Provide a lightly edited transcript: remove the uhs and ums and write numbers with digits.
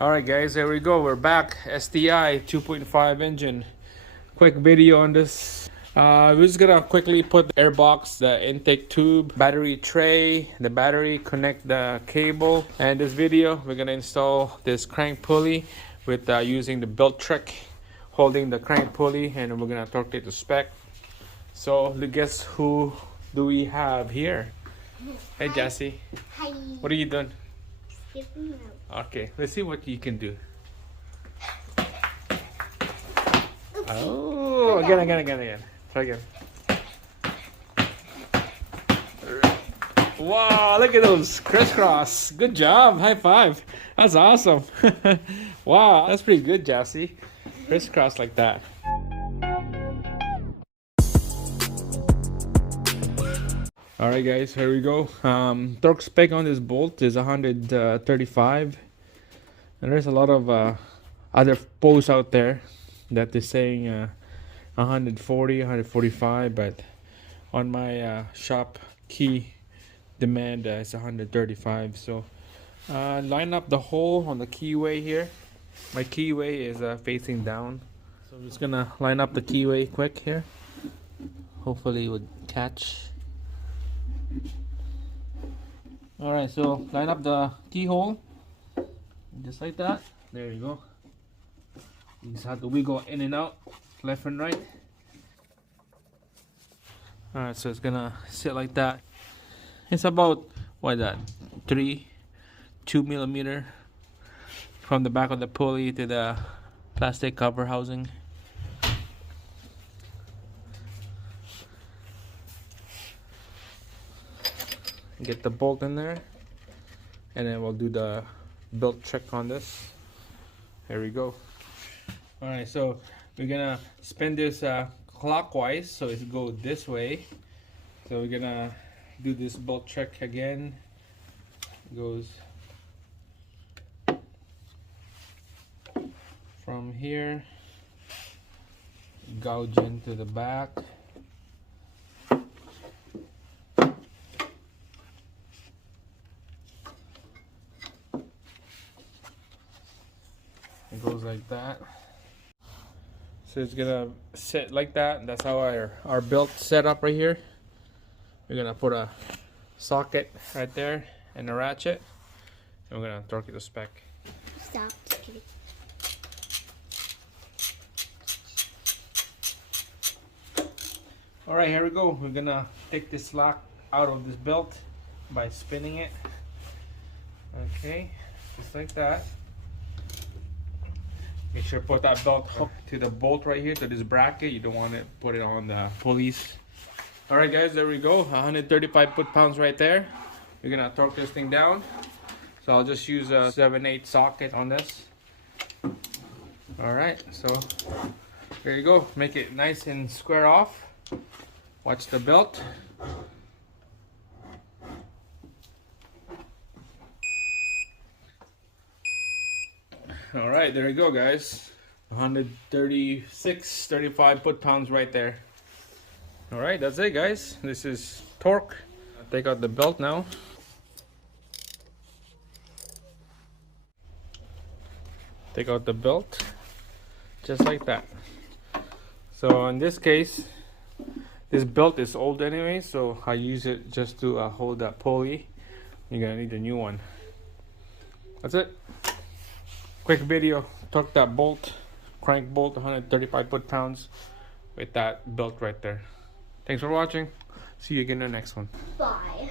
Alright guys, here we go. We're back. STI 2.5 engine. Quick video on this. We're just gonna quickly put the airbox, the intake tube, battery tray, the battery, connect the cable. And this video, we're gonna install this crank pulley with using the BeltTrick, holding the crank pulley, and we're gonna torque it to spec. So guess who do we have here? Hey Jassy. Hi. What are you doing? Skipping rope. Okay, let's see what you can do. Oh, again. Try again. Wow, look at those crisscross. Good job. High five. That's awesome. Wow, that's pretty good, Jassy. Crisscross like that. Alright guys, here we go. Torque spec on this bolt is 135. And there's a lot of other posts out there that is saying 140, 145, but on my shop key demand is 135. So line up the hole on the keyway here. My keyway is facing down, so I'm just gonna line up the keyway quick here. Hopefully it would catch. Alright, so line up the keyhole just like that. There you go. You just have to wiggle in and out, left and right. Alright, so it's gonna sit like that. It's about, what is that, 2 millimeter from the back of the pulley to the plastic cover housing. Get the bolt in there, and then we'll do the BeltTrick on this. Here we go. Alright, so we're gonna spin this clockwise, so it goes this way. So we're gonna do this BeltTrick again. It goes from here, gouge into the back. It goes like that. So it's gonna sit like that. That's how our belt set up right here. We're gonna put a socket right there and a ratchet, and we're gonna torque it to spec. Stop. Just kidding. Alright, here we go. We're gonna take this lock out of this belt by spinning it. Okay, just like that. Make sure to put that belt hook to the bolt right here, to this bracket. You don't want to put it on the pulleys. Alright guys, there we go. 135 foot-pounds right there. We're gonna torque this thing down. So I'll just use a 7/8 socket on this. Alright, so there you go. Make it nice and square off. Watch the belt. Alright, there you go guys. 135 foot-pounds right there. Alright, that's it guys. This is torque. I'll take out the belt now. Take out the belt. Just like that. So in this case, this belt is old anyway, so I use it just to hold that pulley. You're gonna need a new one. That's it. Quick video. Torque that bolt, crank bolt, 135 foot-pounds with that belt right there. Thanks for watching. See you again in the next one. Bye.